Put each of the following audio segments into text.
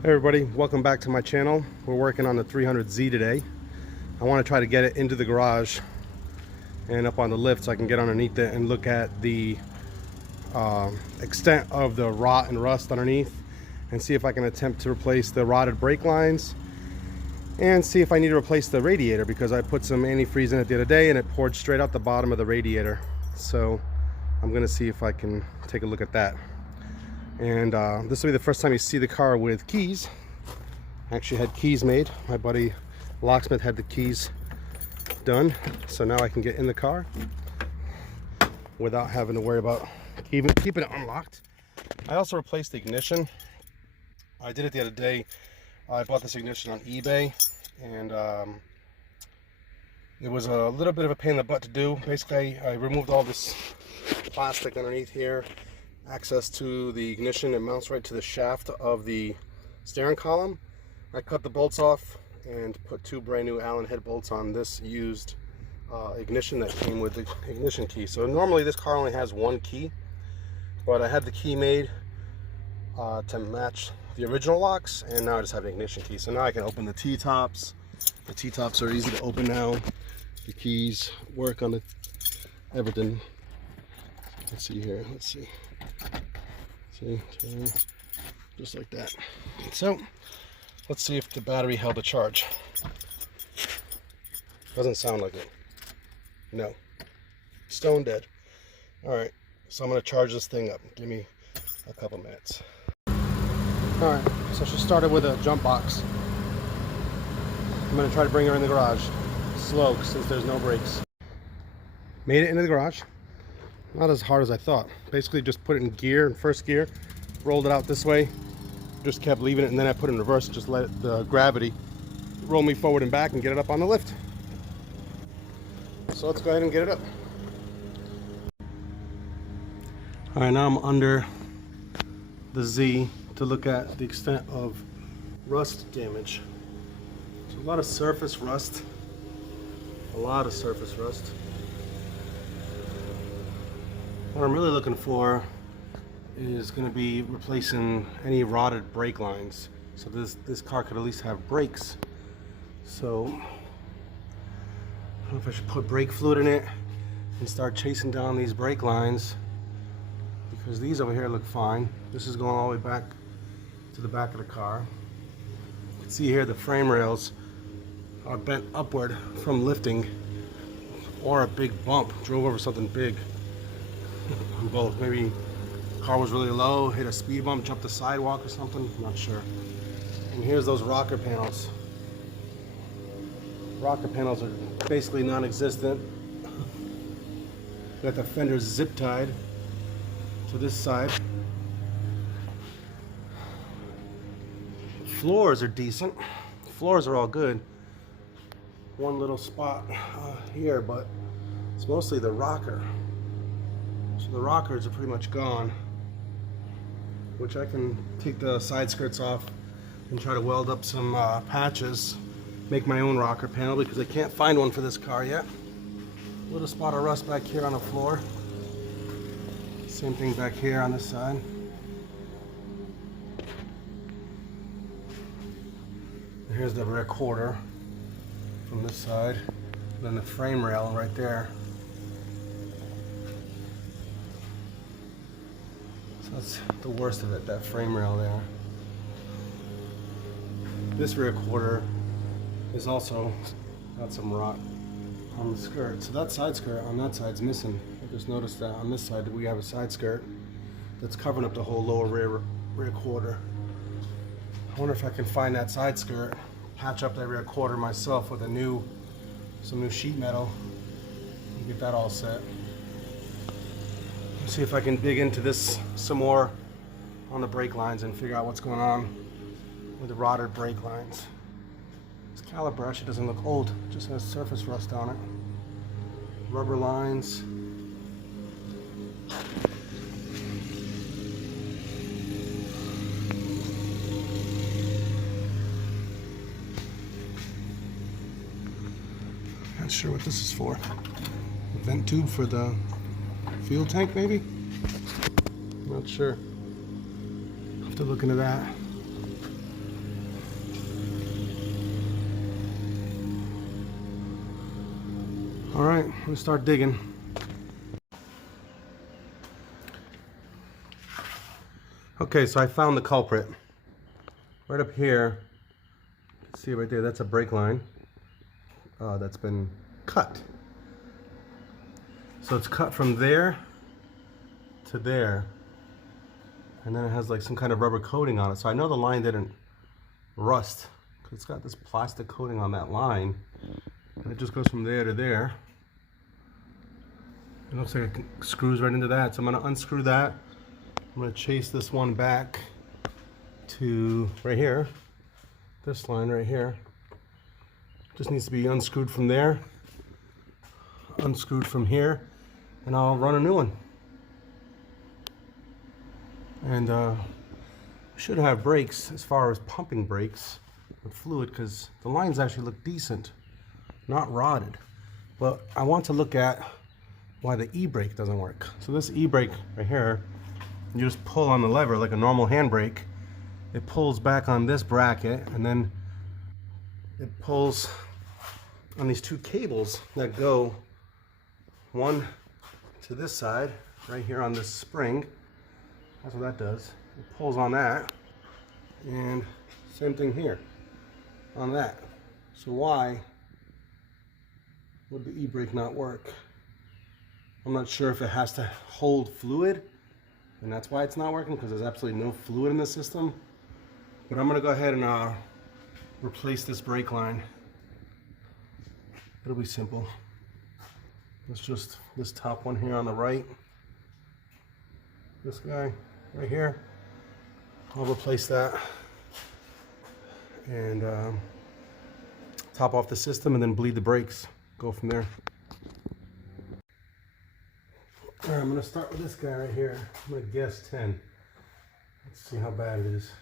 Hey everybody, welcome back to my channel. We're working on the 300Z today. I want to try to get it into the garage and up on the lift so I can get underneath it and look at the extent of the rot and rust underneath and see if I can attempt to replace the rotted brake lines and see if I need to replace the radiator, because I put some antifreeze in it the other day and it poured straight out the bottom of the radiator. So I'm going to see if I can take a look at that. And this will be the first time you see the car with keys. I actually had keys made. My buddy locksmith had the keys done, so now I can get in the car without having to worry about even keeping it unlocked. I also replaced the ignition. I did it the other day. I bought this ignition on eBay, and it was a little bit of a pain in the butt to do. Basically, I removed all this plastic underneath here. Access to the ignition, it mounts right to the shaft of the steering column. I cut the bolts off and put two brand new Allen head bolts on this used ignition that came with the ignition key. So normally this car only has one key, but I had the key made to match the original locks, and now I just have an ignition key. So now I can open the T-tops. The T-tops are easy to open now. The keys work on everything. Let's see here, let's see. See, just like that. So let's see if the battery held a charge. Doesn't sound like it. No, stone dead. All right, so I'm gonna charge this thing up. Give me a couple minutes. All right, so she started with a jump box. I'm gonna try to bring her in the garage slow since there's no brakes. Made it into the garage. Not as hard as I thought. Basically just put it in gear, in first gear, rolled it out this way, just kept leaving it, and then I put it in reverse, just let the gravity roll me forward and back and get it up on the lift. So let's go ahead and get it up. All right, now I'm under the Z to look at the extent of rust damage. So a lot of surface rust. A lot of surface rust. What I'm really looking for is going to be replacing any rotted brake lines. So this car could at least have brakes. So I don't know if I should put brake fluid in it and start chasing down these brake lines, because these over here look fine. This is going all the way back to the back of the car. You can see here the frame rails are bent upward from lifting, or a big bump, drove over something big. On both. Maybe the car was really low, hit a speed bump, jumped the sidewalk or something, I'm not sure. And here's those rocker panels. Rocker panels are basically non-existent. Got the fenders zip tied to this side. Floors are decent. Floors are all good. One little spot here, but it's mostly the rocker. So the rockers are pretty much gone, which I can take the side skirts off and try to weld up some patches, make my own rocker panel, because I can't find one for this car yet. Little spot of rust back here on the floor. Same thing back here on this side. And here's the rear quarter from this side, then the frame rail right there. That's the worst of it, that frame rail there. This rear quarter is also got some rot on the skirt. So that side skirt on that side's missing. I just noticed that on this side we have a side skirt that's covering up the whole lower rear quarter. I wonder if I can find that side skirt, patch up that rear quarter myself with some new sheet metal, and get that all set. See if I can dig into this some more on the brake lines and figure out what's going on with the rotted brake lines. This caliper actually doesn't look old, it just has surface rust on it. Rubber lines. Not sure what this is for. A vent tube for the fuel tank, maybe? Not sure. I'll have to look into that. All right, let's start digging. Okay, so I found the culprit. Right up here, you can see right there, that's a brake line that's been cut. So it's cut from there to there, and then it has like some kind of rubber coating on it. So I know the line didn't rust, because it's got this plastic coating on that line, and it just goes from there to there. It looks like it screws right into that. So I'm gonna unscrew that. I'm gonna chase this one back to right here. This line right here. Just needs to be unscrewed from there, unscrewed from here, and I'll run a new one. And should have brakes as far as pumping brakes with fluid, because the lines actually look decent, not rotted. But I want to look at why the e-brake doesn't work. So this e-brake right here, you just pull on the lever like a normal handbrake. It pulls back on this bracket, and then it pulls on these two cables that go one to this side right here on this spring. That's what that does. It pulls on that, and same thing here on that. So why would the e-brake not work? I'm not sure if it has to hold fluid, and that's why it's not working, because there's absolutely no fluid in the system. But I'm gonna go ahead and replace this brake line. It'll be simple. It's just this top one here on the right. This guy right here. I'll replace that and top off the system, and then bleed the brakes. Go from there. All right, I'm gonna start with this guy right here. I'm gonna guess 10. Let's see how bad it is.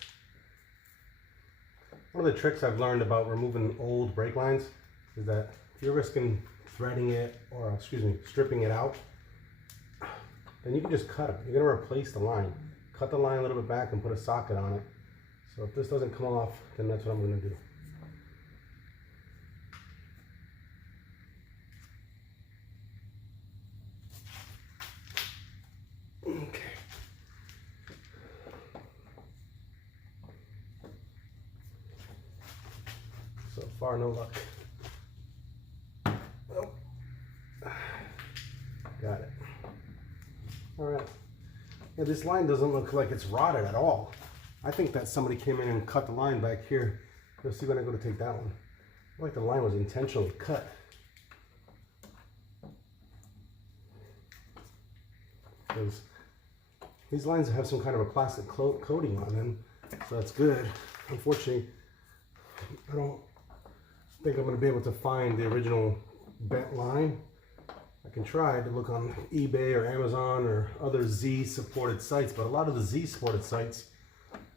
One of the tricks I've learned about removing old brake lines is that if you're risking threading it, or excuse me, stripping it out, then you can just cut it. You're gonna replace the line. Cut the line a little bit back and put a socket on it. So if this doesn't come off, then that's what I'm gonna do. Okay. So far, no luck. Oh. Got it. All right. Yeah, this line doesn't look like it's rotted at all. I think that somebody came in and cut the line back here. You'll see when I go to take that one. I like the line was intentionally cut. Because these lines have some kind of a plastic coating on them, so that's good. Unfortunately, I don't think I'm going to be able to find the original bent line. I can try to look on eBay or Amazon or other Z supported sites, but a lot of the Z supported sites,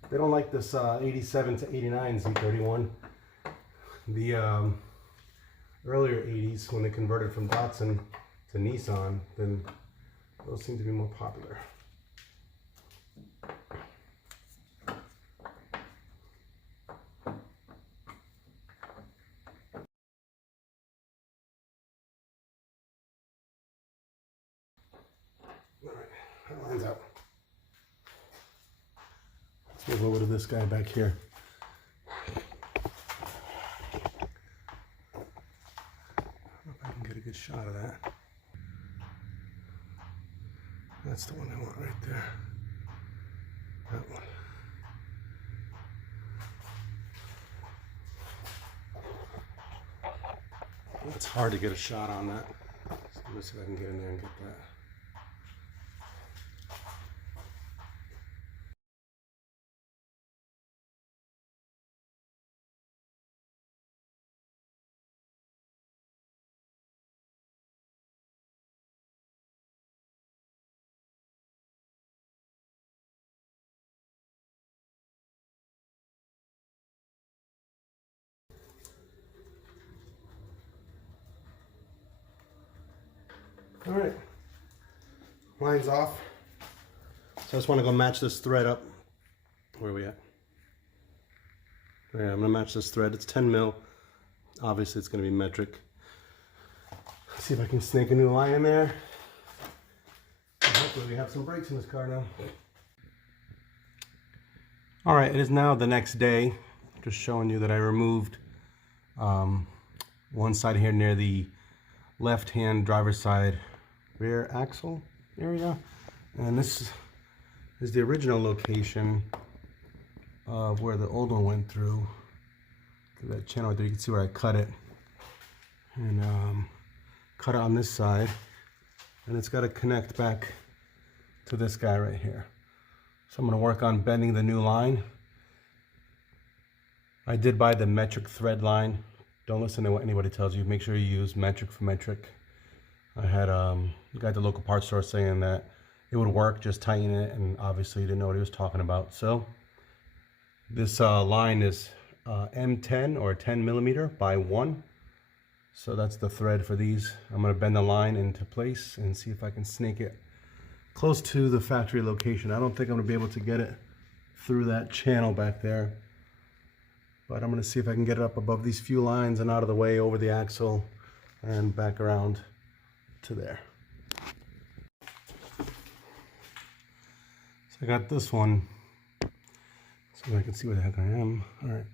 they don't like this 87 to 89 Z31. The earlier 80s, when they converted from Datsun to Nissan, then those seem to be more popular. All right, that line's out. Let's move over to this guy back here. If I can get a good shot of that. That's the one I want right there. That one. It's hard to get a shot on that. So let me see if I can get in there and get that. All right, line's off. So I just want to go match this thread up. Where are we at? Yeah, I'm gonna match this thread. It's 10 mil. Obviously it's gonna be metric. See if I can snake a new line in there. And hopefully we have some brakes in this car now. All right, it is now the next day. Just showing you that I removed one side here near the left-hand driver's side rear axle area. And this is the original location of where the old one went through. That channel right there, you can see where I cut it. And cut it on this side. And it's got to connect back to this guy right here. So I'm going to work on bending the new line. I did buy the metric thread line. Don't listen to what anybody tells you. Make sure you use metric for metric. I had a guy at the local parts store saying that it would work, just tighten it, and obviously he didn't know what he was talking about. So this line is M10 or 10 millimeter by 1. So that's the thread for these. I'm going to bend the line into place and see if I can snake it close to the factory location. I don't think I'm going to be able to get it through that channel back there, but I'm going to see if I can get it up above these few lines and out of the way over the axle and back around to there. So I got this one, so I can see where the heck I am. All right,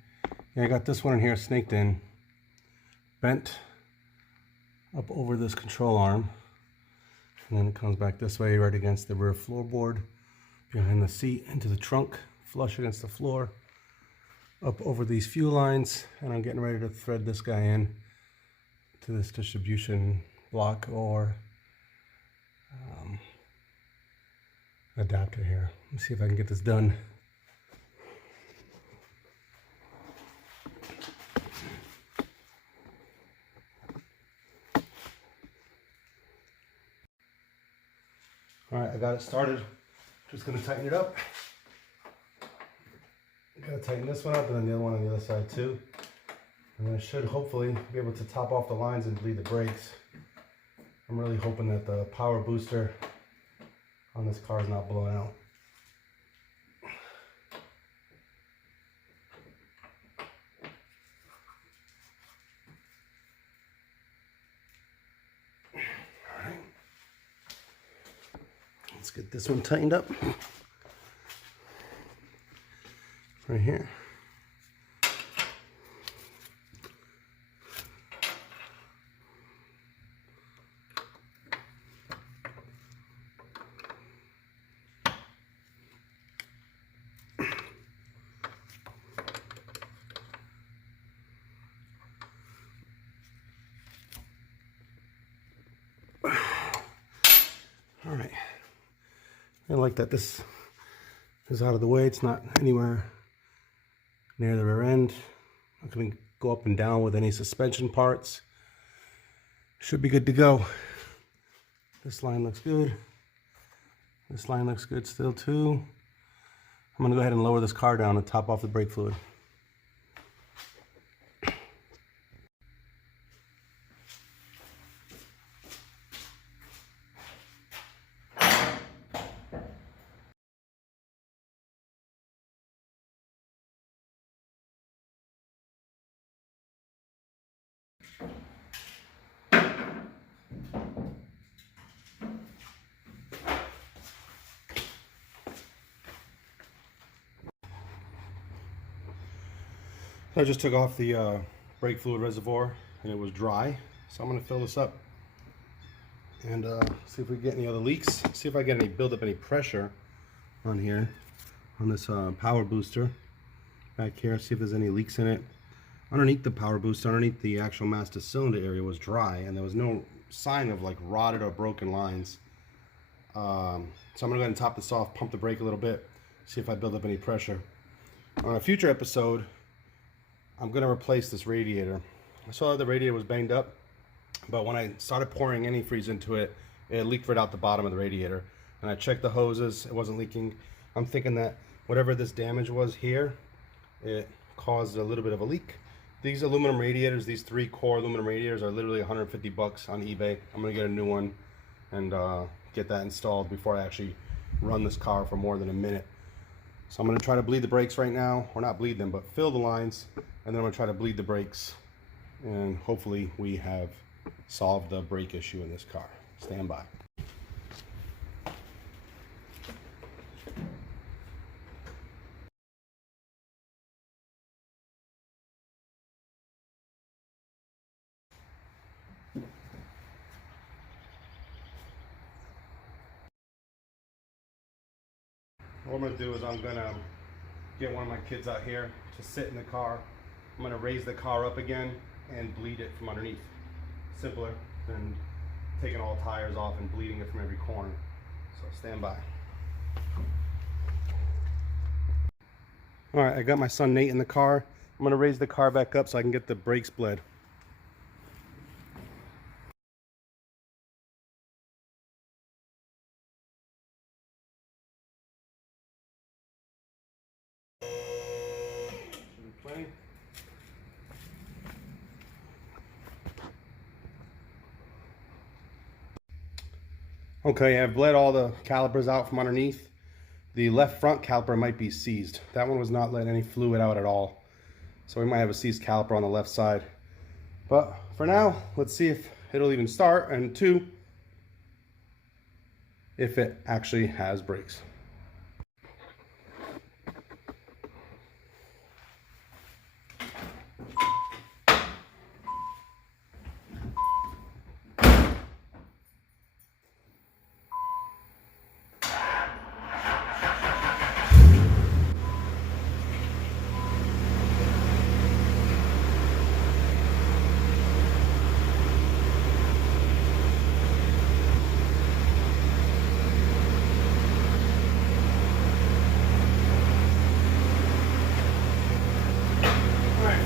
yeah, I got this one in here snaked in, bent up over this control arm, and then it comes back this way right against the rear floorboard, behind the seat, into the trunk, flush against the floor, up over these fuel lines, and I'm getting ready to thread this guy in to this distribution block or adapter here. Let's see if I can get this done. All right, I got it started. Just gonna tighten it up. Gotta tighten this one up and then the other one on the other side too. And I should hopefully be able to top off the lines and bleed the brakes. I'm really hoping that the power booster on this car is not blowing out. All right. Let's get this one tightened up. Right here. All right. I like that this is out of the way. It's not anywhere near the rear end. Not going to go up and down with any suspension parts. Should be good to go. This line looks good. This line looks good still too. I'm going to go ahead and lower this car down and top off the brake fluid. I just took off the brake fluid reservoir and it was dry, so I'm going to fill this up and see if we get any other leaks, see if I get any build up any pressure on here on this power booster back here, see if there's any leaks in it. Underneath the power booster, underneath the actual master cylinder area was dry and there was no sign of like rotted or broken lines. So I'm going to go ahead and top this off, pump the brake a little bit, see if I build up any pressure. On a future episode, I'm going to replace this radiator. I saw that the radiator was banged up, but when I started pouring antifreeze into it, it leaked right out the bottom of the radiator. And I checked the hoses, it wasn't leaking. I'm thinking that whatever this damage was here, it caused a little bit of a leak. These aluminum radiators, these 3 core aluminum radiators are literally 150 bucks on eBay. I'm going to get a new one and get that installed before I actually run this car for more than a minute. So I'm going to try to bleed the brakes right now, or not bleed them, but fill the lines, and then I'm going to try to bleed the brakes, and hopefully we have solve the brake issue in this car. Stand by. What I'm going to do is I'm going to get one of my kids out here to sit in the car. I'm going to raise the car up again and bleed it from underneath. Simpler than taking all tires off and bleeding it from every corner. So stand by. All right, I got my son Nate in the car. I'm going to raise the car back up so I can get the brakes bled. Plenty. Okay, I've bled all the calipers out from underneath. The left front caliper might be seized. That one was not letting any fluid out at all. So we might have a seized caliper on the left side. But for now, let's see if it'll even start, and two, if it actually has brakes.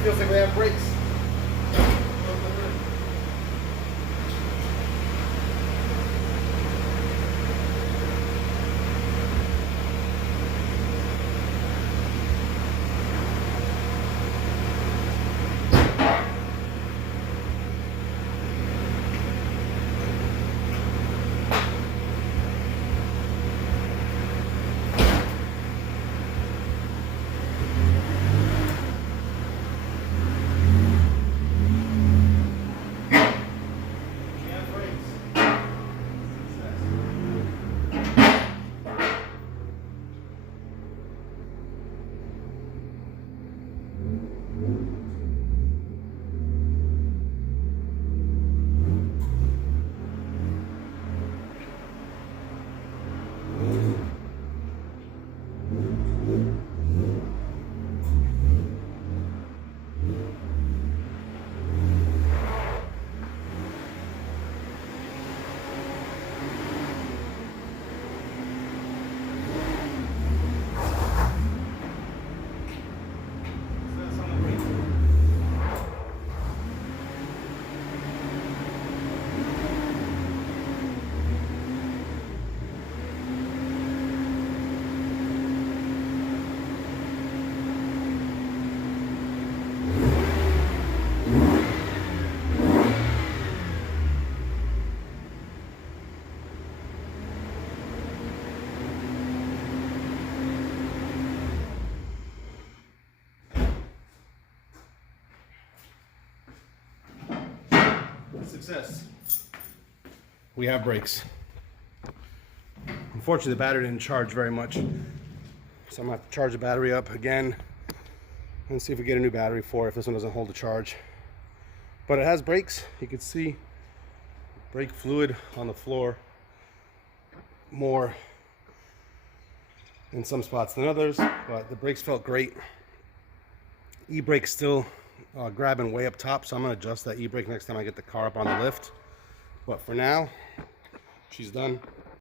Feels like we have brakes. Success. We have brakes. Unfortunately, the battery didn't charge very much, so I'm gonna have to charge the battery up again and see if we get a new battery for it if this one doesn't hold the charge. But it has brakes. You can see brake fluid on the floor, more in some spots than others, but the brakes felt great. E-brake's still grabbing way up top, so I'm going to adjust that e-brake next time I get the car up on the lift. But for now, she's done.